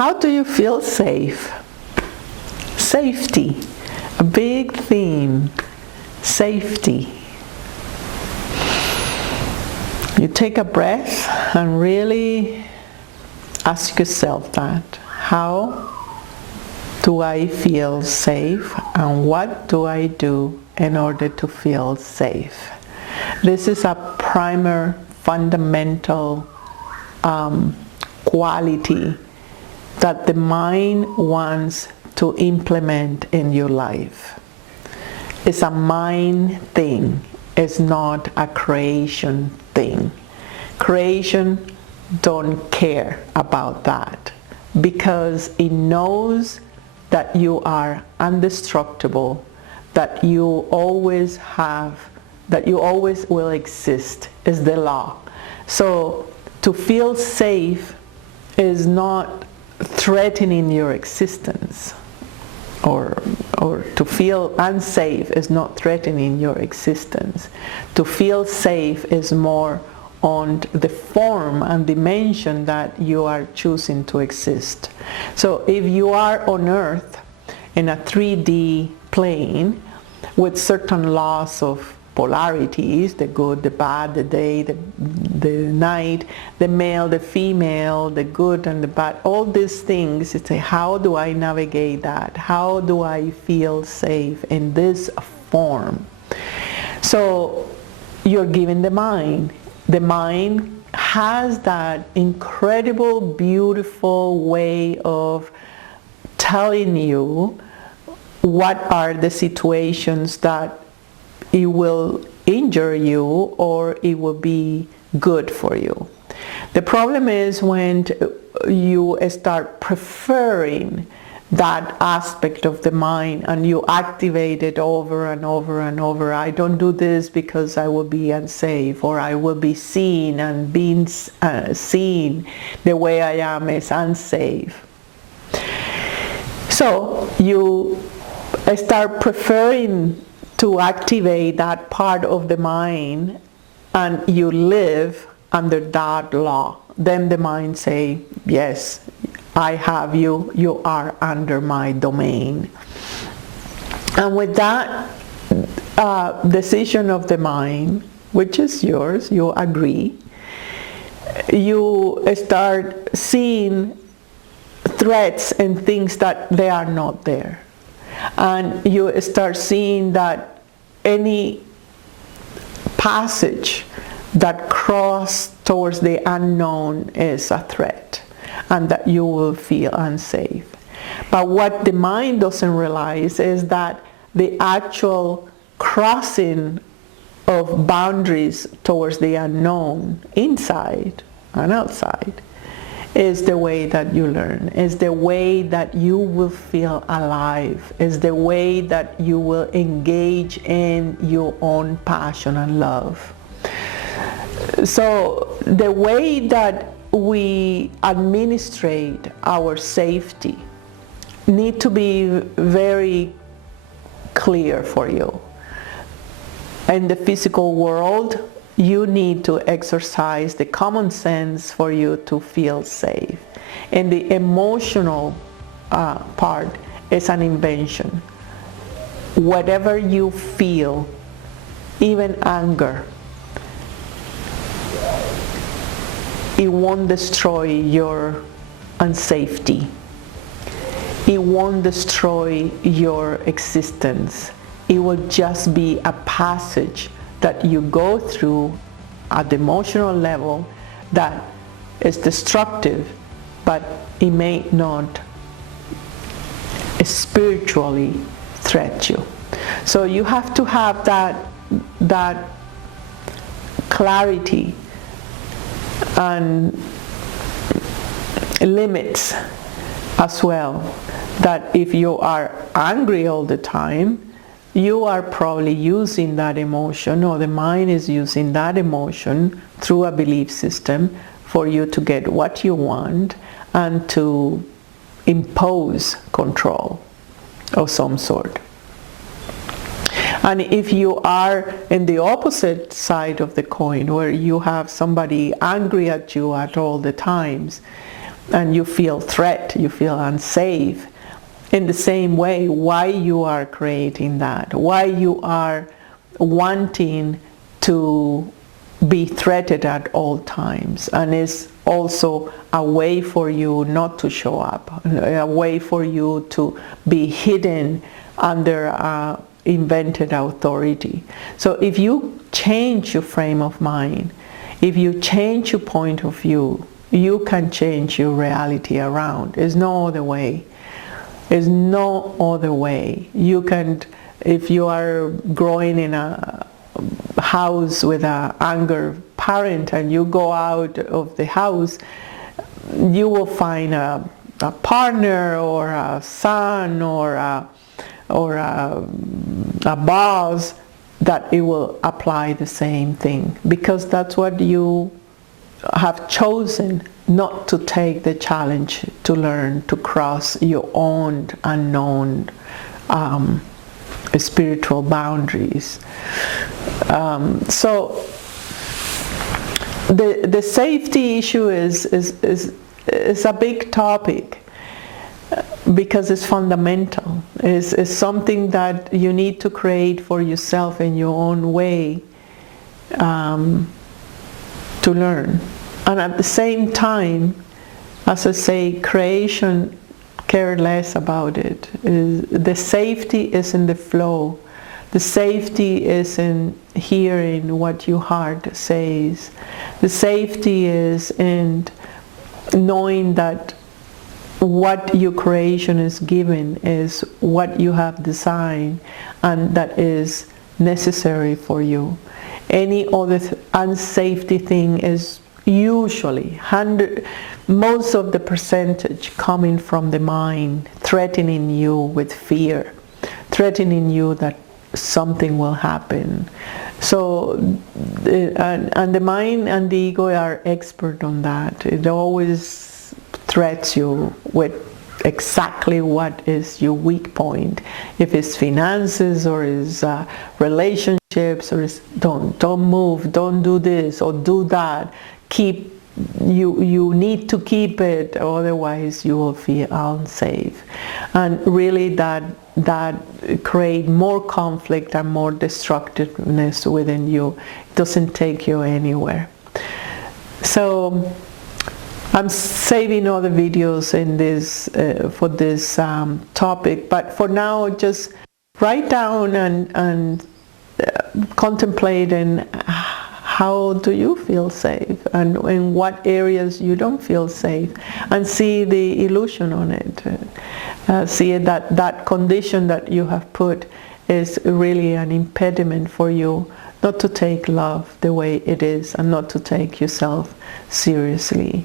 How do you feel safe? Safety, a big theme, safety. You take a breath and really ask yourself that. How do I feel safe, and what do I do in order to feel safe? This is a primer, fundamental quality that the mind wants to implement in your life. It's a mind thing. It's not a creation thing. Creation don't care about that because it knows that you are indestructible, that you always have, that you always will exist, is the law. So to feel safe is not threatening your existence, or to feel unsafe is not threatening your existence. To feel safe is more on the form and dimension that you are choosing to exist. So if you are on Earth in a 3D plane with certain laws of polarities, the good, the bad, the day, the night, the male, the female, the good and the bad, all these things, it's how do I navigate that? How do I feel safe in this form? So you're given the mind. The mind has that incredible, beautiful way of telling you what are the situations that it will injure you or it will be good for you. The problem is when you start preferring that aspect of the mind and you activate it over and over and over. I don't do this because I will be unsafe, or I will be seen, and being seen the way I am is unsafe. So you start preferring to activate that part of the mind, and you live under that law. Then the mind say, yes, I have you, you are under my domain. And with that decision of the mind, which is yours, you agree, you start seeing threats and things that they are not there. And you start seeing that any passage that crosses towards the unknown is a threat, and that you will feel unsafe. But what the mind doesn't realize is that the actual crossing of boundaries towards the unknown, inside and outside, is the way that you learn, is the way that you will feel alive, is the way that you will engage in your own passion and love. So the way that we administrate our safety need to be very clear for you. In the physical world, you need to exercise the common sense for you to feel safe. And the emotional part is an invention. Whatever you feel, even anger, it won't destroy your unsafety. It won't destroy your existence. It will just be a passage that you go through at the emotional level that is destructive, but it may not spiritually threat you. So you have to have that clarity and limits as well, that if you are angry all the time, you are probably using that emotion, or the mind is using that emotion through a belief system for you to get what you want and to impose control of some sort. And if you are in the opposite side of the coin, where you have somebody angry at you at all the times, and you feel threat, you feel unsafe. In the same way, why you are creating that, why you are wanting to be threatened at all times, and it's also a way for you not to show up, a way for you to be hidden under invented authority. So if you change your frame of mind, if you change your point of view, you can change your reality around. There's no other way. There's no other way. You can, if you are growing in a house with an angry parent and you go out of the house, you will find a partner or a son or a boss that it will apply the same thing, because that's what you have chosen not to take the challenge to learn to cross your own unknown spiritual boundaries. So the safety issue is a big topic, because it's fundamental. It's something that you need to create for yourself in your own way to learn. And at the same time, as I say, creation care less about it. The safety is in the flow. The safety is in hearing what your heart says. The safety is in knowing that what your creation is given is what you have designed, and that is necessary for you. Any other unsafety thing is usually most of the percentage coming from the mind, threatening you with fear, threatening you that something will happen. So, and the mind and the ego are expert on that. It always threats you with exactly what is your weak point. If it's finances or is relationships, or is don't move, don't do this or do that. You need to keep it, otherwise you will feel unsafe. And really that create more conflict and more destructiveness within you. It doesn't take you anywhere. So I'm saving other videos in this for this topic, but for now just write down and contemplate and how do you feel safe, and in what areas you don't feel safe, and see the illusion on it. See that condition that you have put is really an impediment for you not to take love the way it is, and not to take yourself seriously.